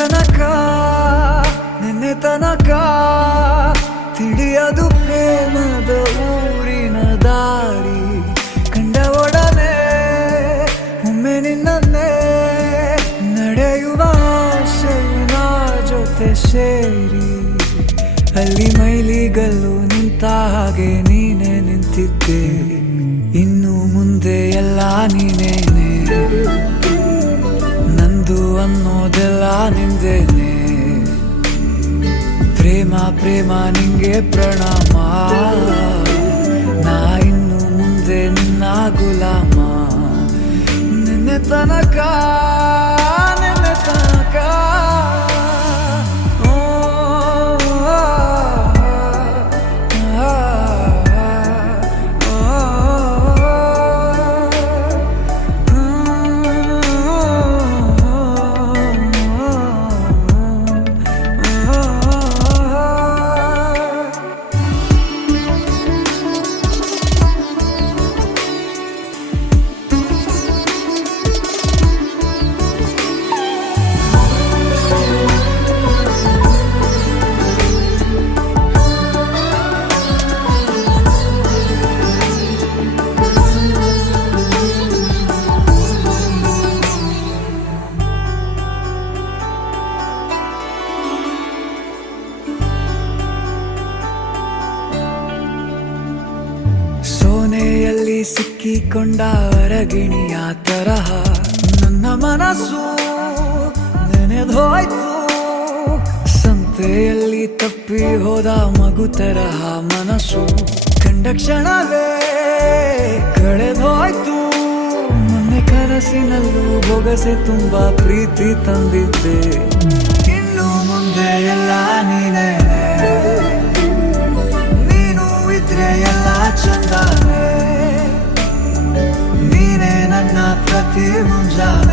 ತನಕ ನಿನ್ನೆ ತನಕ ತಿಳಿಯದು ಪ್ರೇಮದ ಊರಿನ ದಾರಿ ಕಂಡ ಒಡನೆ ಒಮ್ಮೆ ನಿನ್ನೇ ನಡೆಯುವ ಆಸೆಯ ಜೊತೆ ಸೇರಿ ಅಲ್ಲಿ ಮೈಲಿಗಲ್ಲು ನಿಂತ ಹಾಗೆ ನೀನೆ ನಿಂತಿದ್ದೆ ಇನ್ನು ಮುಂದೆ ಎಲ್ಲ ನೀನೇನೆ ನಂದು ಅನ್ನೋದೆಲ್ಲ ನಿಂದೇನೆ ಪ್ರೇಮ ಪ್ರೇಮ ನಿಂಗೆ ಪ್ರಣಾಮ ನಾ ಇನ್ನು ಮುಂದೆ ನಿನ್ನ ಗುಲಾಮ ನಿನ್ನೆ ತನಕ ನಿನ್ನೆ ತನಕ ಸೋನೆಯಲ್ಲಿ ಸಿಕ್ಕಿಕೊಂಡ ಅರಗಿಣಿಯ ತರಹ ನನ್ನ ಮನಸ್ಸು ನೆನೆದೋಯ್ತು ಸಂತೆಯಲ್ಲಿ ತಪ್ಪಿ ಹೋದ ಮಗು ತರಹ ಮನಸ್ಸು ಕಂಡ ಕ್ಷಣವೇ ಕಳೆದೋಯ್ತು ಮೊನ್ನೆ ಕನಸಿನಲ್ಲೂ ಬೊಗಸೆ ತುಂಬಾ ಪ್ರೀತಿ ತಂದಿದ್ದೆ ಇನ್ನು ಮುಂದೆ ಎಲ್ಲ ನೀನೇ ಎಲ್ಲ ಚಂದಾನೆ ನೀನೇ ನನ್ನ ಪ್ರತಿ ಮುಂಜಾನೆ